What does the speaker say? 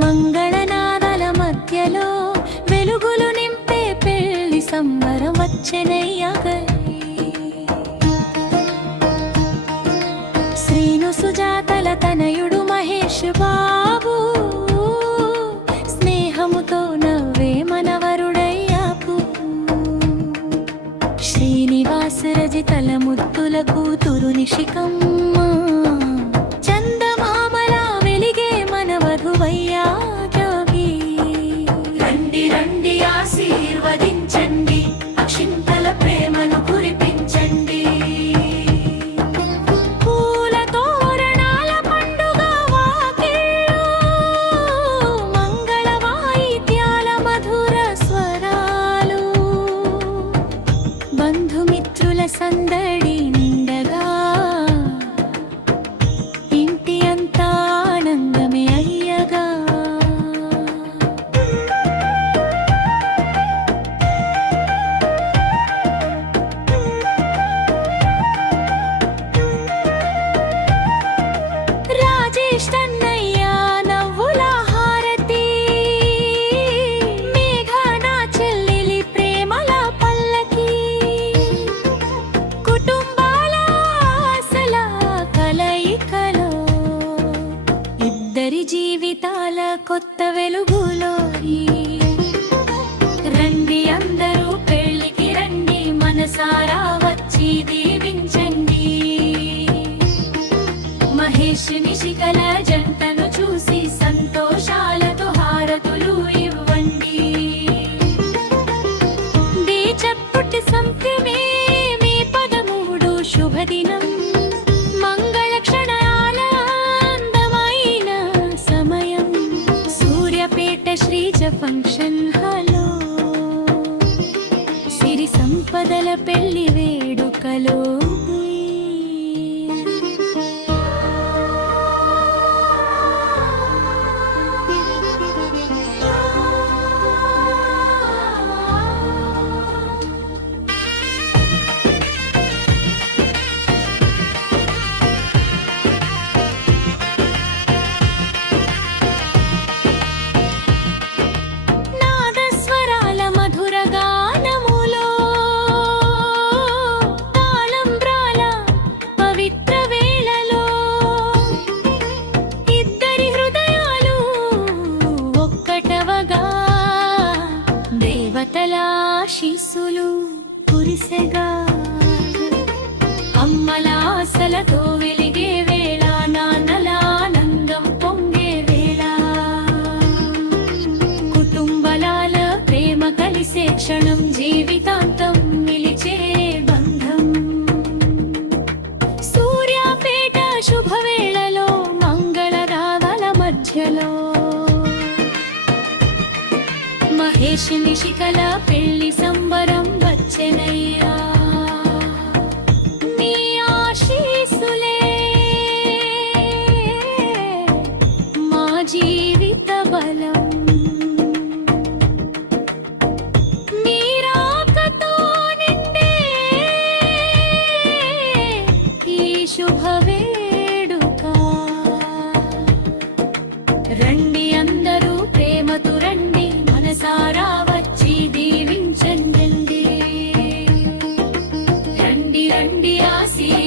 మంగళనాదాల మధ్యలో వెలుగులు నింపే పెళ్లి సంబరం వచ్చెనయ్యా. శ్రీను సుజాతల తనయుడు మహేష్ బాబు స్నేహముతో నవ్వే మనవరుడయ్యాకు. శ్రీనివాస రజితల ముద్దుల కూతురు నిషికమ్మ చందమామలా వెలిగే మనవధువయ్యా జోగి. రండి రండి ఆశీర్వదించండి, అక్షింతల ప్రేమను కురిపించండి. పూల తోరణాల పండుగ వాకిళ్ళు, మంగళ వాయిద్యాల మధుర స్వరాలు, బంధుమిత్రుల సందడి నిండగా ఇంటి అంతా ఆనందమే అయ్యగా. రాజేష్ అన్నయ్య నవ్వుల హారతి, మేఘన చెల్లెలి ప్రేమల పల్లకి, కుటుంబాల ఆశల కలయికలో ఇద్దరి జీవితాల కొత్త వెలుగులో. రండి అందరూ పెళ్ళికి రండి, మనసారా వచ్చి దీవించండి. మహేష్ నిషికల జంటను చూసి సంతోషాలతో హారతులు ఇవ్వండి. చప్పుటి సంప్రమే మే 13 శుభదినం, మంగళ క్షణాల అందమైన సమయం. సూర్యాపేట శ్రీజ ఫంక్షన్ హాల్లో సిరి సంపదల పెళ్లి వేడుకలో. నాదస్వరాల మధుర గానములో, తాళంబ్రాల పవిత్ర వేళలో, ఇద్దరి హృదయాలు ఒక్కటవగా దేవతల ఆశీస్సులు కురిసెగా. అమ్మల ఆశలతో వెలిగే వేళ, నాన్నల ఆనందం పొంగే వేళ, కుటుంబలాల ప్రేమ కలిసే క్షణం, జీవితాంతం నిలిచే బంధం. సూర్యాపేట శుభవేళలో, మంగళనాదాల మధ్యలో, మహేష్ నిషికల పెళ్లి సంబరం వచ్చెనయ్యా. మీ ఆశీస్సులే మా జీవిత బలం. మీ రాకతో నిండే ఈ శుభవేడుక. రండి అందరూ ప్రేమతో రండి, మనసారా వచ్చి దీవించండి. రండి రండి ఆశీర్వదించండి.